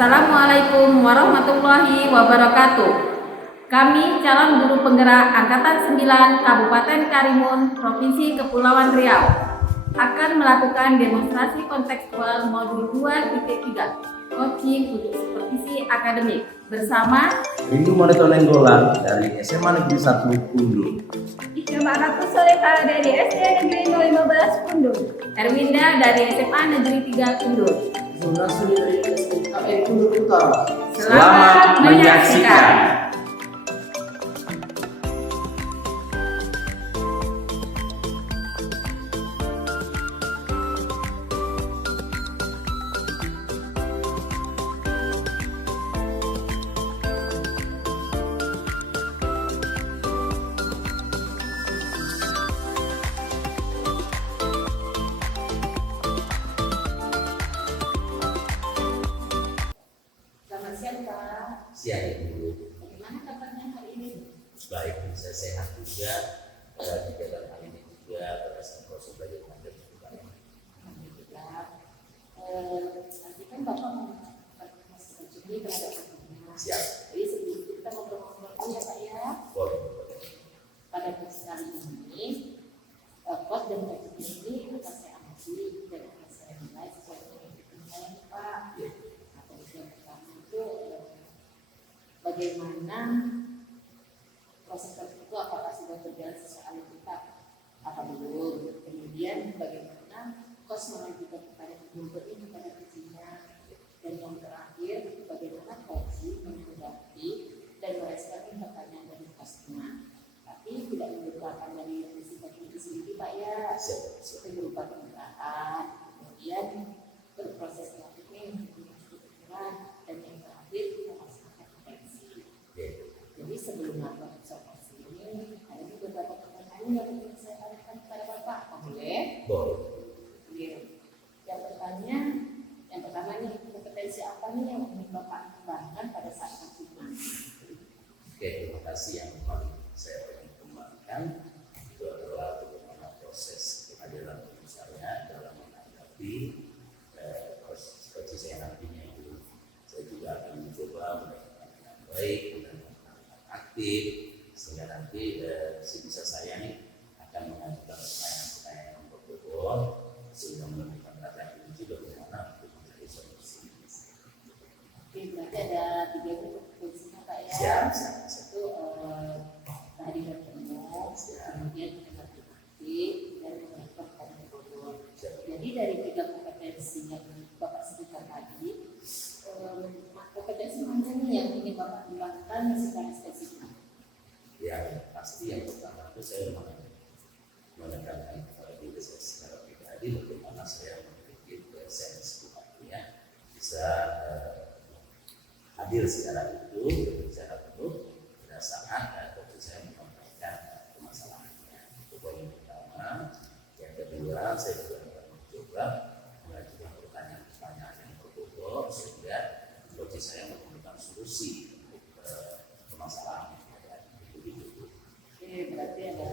Assalamualaikum warahmatullahi wabarakatuh. Kami calon guru penggerak Angkatan 9 Kabupaten Karimun, Provinsi Kepulauan Riau akan melakukan demonstrasi kontekstual modul 2.3 coaching untuk supervisi akademik bersama Rindu Moneto Nenggolan dari SMA Negeri 1 Pundung, Ika Mbak Soleka dari SD Negeri 015 Pundung, Erwinda dari SMA Negeri 3 Pundung. Zonasi dari SMKN Pundung Utara. Selamat menyaksikan. Selamat siang Pak. siang Ibu. Bagaimana kabarnya hari ini? Baik, bisa sehat juga. Kegiatan hari ini juga berdasarkan proses belajar mengajar juga. Alhamdulillah. Nanti kan Bapak mau masih Juni terhadap anak. Siap. Jadi sebelum itu kita ngobrol-ngobrol dulu ya Pak ya. Boleh. Pada kesempatan ini, kos dan gaji ini akan saya amati dan akan saya nilai sesuai dengan hitungan saya nih Pak. Atau yang pertama itu bagaimana proses itu apakah sudah berjalan sesuai alur kita apa belum, kemudian bagaimana kos mengajukan kepada gubernur ini kepada izinnya, dan yang terakhir bagaimana koci menanggapi dan meresponi pertanyaan dari kosnya, tapi tidak melupakan dari risiko itu sendiri Pak ya. Siap. Itu berupa pemerintahan, kemudian berproses selanjutnya dengan pikiran, dan yang terakhir kita melaksanakan kompetensi. Oke. Jadi sebelum melakukan observasi ini, ada beberapa pertanyaan yang ingin saya tanyakan kepada Bapak. Boleh? Boleh. Iya. Yang pertama nih, kompetensi apa nih yang ingin Bapak kembangkan pada saat kajian? Oke, terima kasih. Yang paling saya ingin kembangkan itu adalah bagaimana proses kehadiran guru saya dalam menghadapi proses saya nantinya itu. Saya juga akan mencoba melakukan dengan baik dan aktif sehingga nanti sebisa saya nih akan mengajukan pertanyaan-pertanyaan yang berbobot sehingga menemukan data yang juga bagaimana untuk mencari solusi. Oke, berarti ada 3 kompetensinya Pak ya. Siap. Itu kehadiran penuh, kemudian menghadapi aktif, dan mengajukan pertanyaan berbobot. Jadi dari 3 kompetensi yang Bapak sebutkan tadi, kompetensi mana nih yang ingin Bapak kembangkan secara spesifik? Yang pasti yang pertama itu saya menekankan kepada diri saya secara pribadi bagaimana saya memiliki presensi artinya bisa hadir secara utuh, berbicara penuh berdasarkan dan saya menyampaikan permasalahannya. Itu poin pertama. Yang kedua, saya juga akan mencoba mengajukan pertanyaan-pertanyaan yang berbobot sehingga coach saya menemukan solusi untuk permasalahan yang ada. Oke, berarti ada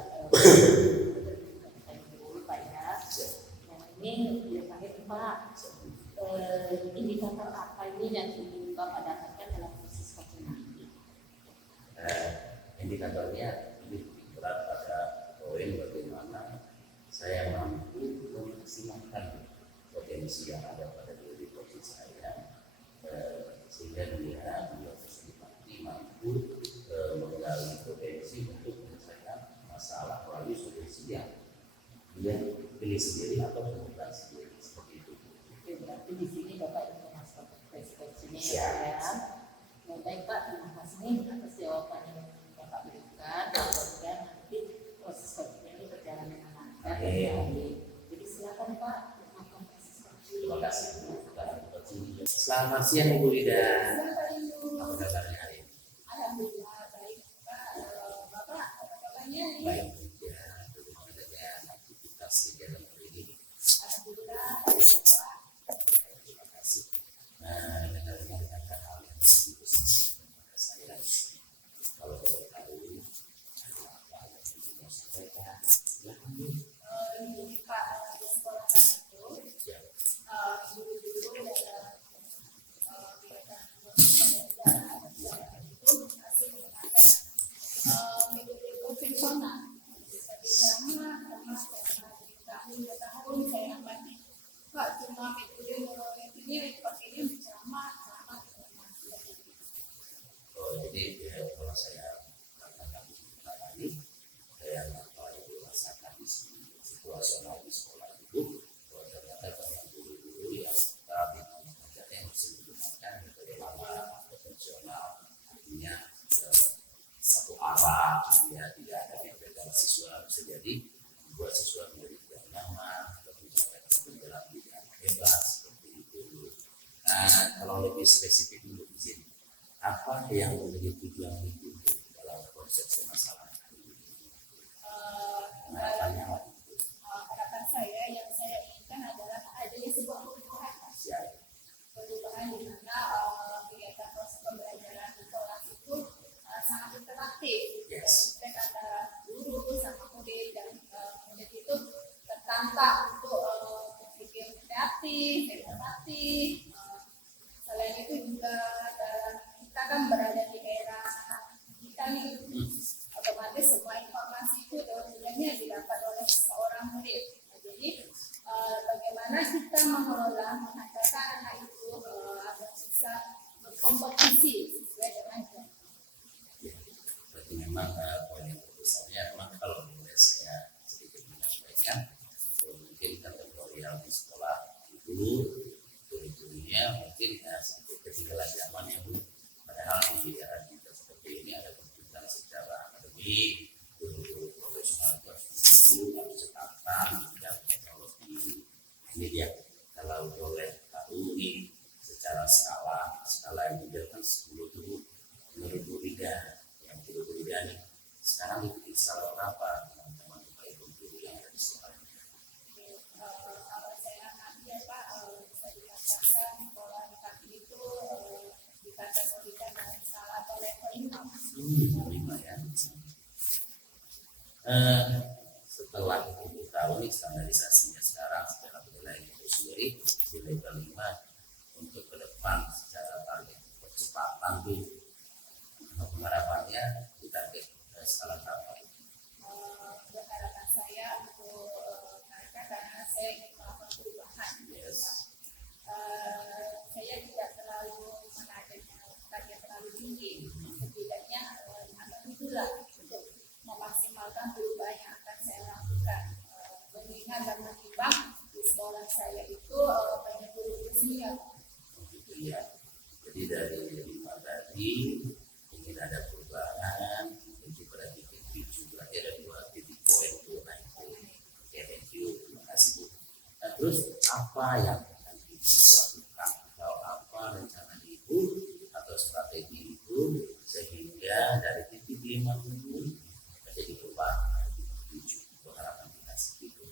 dulu Pak ya. Yang ini yang terakhir Pak, indikator apa ini yang ingin Bapak dapatkan dalam proses coaching nanti? Indikatornya ini berat pada poin bagaimana saya mampu memaksimalkan potensi yang ada pada diri coach saya sehingga dia mampu menggali potensi untuk menyelesaikan masalah melalui solusi yang dia pilih sendiri atau temukan sendiri seperti itu. Oke, berarti di sini Bapak ingin memasukkan prestasinya Siap. ya. Yang baik Pak, terima kasih nih atas jawaban yang Bapak berikan. Mudah-mudahan nanti proses coaching ini berjalan dengan lancar dan baik. Jadi silakan Pak, melakukan proses coaching. Terima kasih. Selamat siang Ibu Ida. Silakan Ibu. Apa kabarnya hari ini? Alhamdulillah baik Pak. Bapak apa kabarnya nih? Baik ya, bagaimana dengan aktivitas kegiatan hari ini? Alhamdulillah baik Pak. Terima kasih. Nah, dengan hal yang serius saya kalau boleh tahu apa yang ingin mau sampaikan silakan. Ini Pak di sekolah kami itu Ya. guru-guru dalam kegiatan Jadi kalau saya katakan tadi, apa itu rasakan di situasional di sekolah itu, bahwa ternyata banyak guru-guru yang tadi mengajarnya masih menggunakan metode lama konvensional, artinya satu arah, dia tidak ada perbedaan siswa, bisa jadi membuat siswa menjadi tidak nyaman atau mencapai keberhasilan tidak hebat seperti itu. Kalau lebih spesifik untuk izin, apa yang menjadi tujuan itu dalam konsep permasalahan ini? Harapan saya yang saya inginkan adalah adanya sebuah perubahan, perubahan di mana kegiatan proses pembelajaran di kelas itu sangat interaktif, antara guru sama murid, dan murid itu tertantang untuk berpikir kreatif, inovatif. Selain itu juga kita kan berada di era digital nih, otomatis semua informasi itu sebenarnya didapat oleh seorang murid. Jadi bagaimana kita mengelola, menghantarkan anak itu agar bisa berkompetisi sesuai dengan jam. Berarti memang poin yang terbesarnya memang kalau boleh saya sedikit menyampaikan, mungkin kategorial di sekolah itu kurikulumnya mungkin sedikit ketinggalan zaman ya Bu. Padahal di era kita seperti ini ada pendidikan secara akademik, guru-guru profesional itu harus cekatan dan teknologi. Ini dia kalau boleh tahu ini secara skala yang dijelaskan 10 itu menurut Bu Rida, yang Bu Rida nih sekarang itu skala berapa teman-teman Bapak Ibu guru yang ada di sekolah? Kalau saya amati ya Pak, bisa dikatakan sekolah di kaki itu dikategorikan dengan skala atau level 5. 5 ya. Setelah kita tahu nih standarisasinya sekarang secara penilaian itu sendiri di level 5 untuk ke depan secara target percepatan tuh pengharapannya kita ke skala berapa? Harapan saya untuk mereka, karena saya ingin melakukan perubahan. Saya tidak terlalu menargetnya target terlalu tinggi, setidaknya akan itulah untuk memaksimalkan perubahan yang akan saya lakukan. Mengingat dan menimbang di sekolah saya itu banyak guru-guru senior. Iya. Jadi dari 5 tadi ingin ada perubahan, itu berarti titik berarti ada 2 titik poin tuh naik. Oke, thank you, terima kasih Bu. Nah, terus apa yang akan dilakukan atau apa rencana Ibu atau strategi Ibu sehingga dari titik 5 itu menjadi perubahan di 7 harapan kita segitu.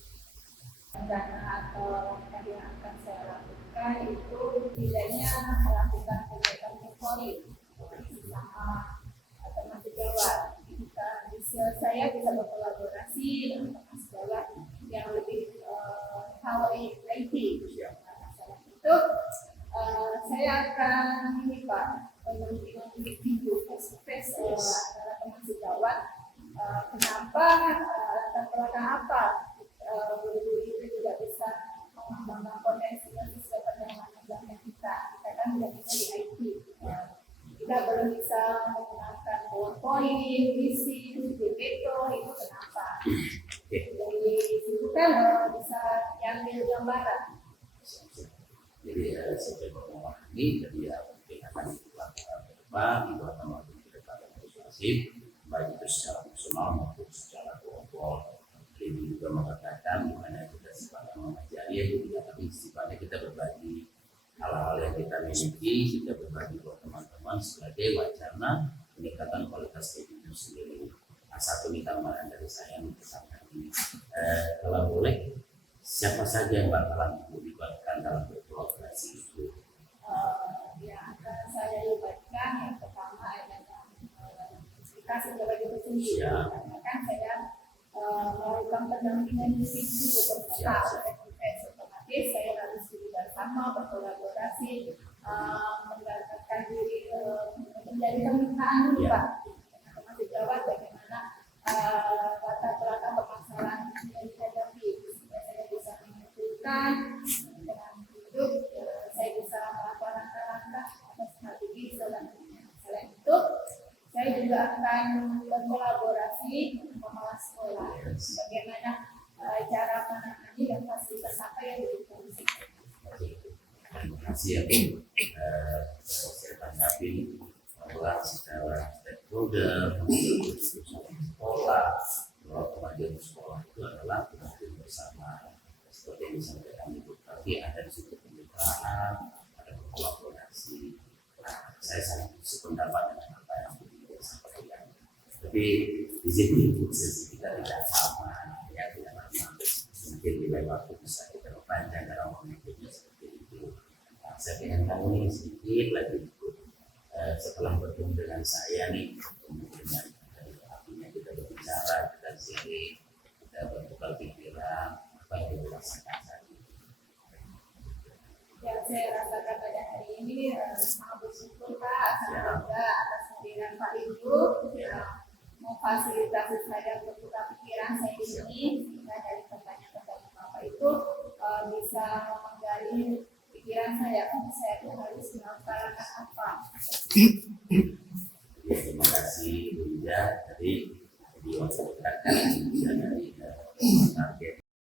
Rencana atau langkah yang akan saya lakukan itu tidaknya melakukan kegiatan mentoring sama teman sejawat. Saya bisa berkolaborasi dengan teman sejawat yang lebih tahu IT. Setelah itu saya akan ini Pak, membuat video face to face antara teman sejawat. Kenapa, latar belakang apa guru-guru itu tidak bisa mengembangkan potensinya sesuai perkembangan zaman kita. Kita kan belajar di IT. Kita belum bisa menggunakan PowerPoint, visi, PPT, itu kenapa? Dari situ kan bisa diambil gambaran. Jadi sampai memahami, jadi mungkin akan dilakukan ke depan, dibuatkan waktu pendekatan persuasif, baik itu secara personal maupun secara kelompok. Jadi juga mengatakan bukannya kita sifatnya mengajari ya Bu, tapi sifatnya kita berbagi hal-hal yang kita miliki, kita berbagi buat teman-teman sebagai wacana peningkatan kualitas kehidupan sendiri. Satu nih tambahan dari saya misalkan ini, kalau boleh siapa saja yang bakalan dilibatkan dalam berkolaborasi itu? Yang akan saya libatkan yang pertama adalah kita sebagai petunjuk, karena kan saya melakukan pendampingan individu bersama otomatis saya harus bersama berkolaborasi, mendapatkan diri menjadi permintaan dulu Pak, teman sejawat bagaimana latar belakang permasalahan yang dihadapi supaya saya bisa menentukan dengan hidup, saya bisa melakukan langkah-langkah atau strategi selanjutnya. Selain itu Saya juga akan berkolaborasi dengan kepala sekolah bagaimana cara menangani dan fasilitas apa yang diberikan. Terima kasih ya, saya tanggapi bahwa secara stakeholder, sekolah, bahwa kemajuan sekolah itu adalah kemajuan bersama. Seperti yang disampaikan Ibu tadi, ada di situ kemitraan, ada kolaborasi. Nah, saya sangat sependapat dengan apa yang Ibu sampaikan. Tapi di sini posisi kita tidak sama, ya tidak sama. Mungkin di lain waktu bisa kita panjang dalam mengikuti seperti itu. Nah, saya ingin kamu ini sedikit lagi setelah bertemu dengan saya nih, kemudian artinya kita berbicara, kita sharing, kita bertukar pikiran, apa yang kita rasakan saat ini. Yang saya rasakan pada hari ini sangat bersyukur Pak, sangat bangga atas kehadiran Pak Ibu memfasilitasi saya bertukar pikiran saya di sini, sehingga dari pertanyaan-pertanyaan Bapak itu bisa menggali pikiran saya untuk saya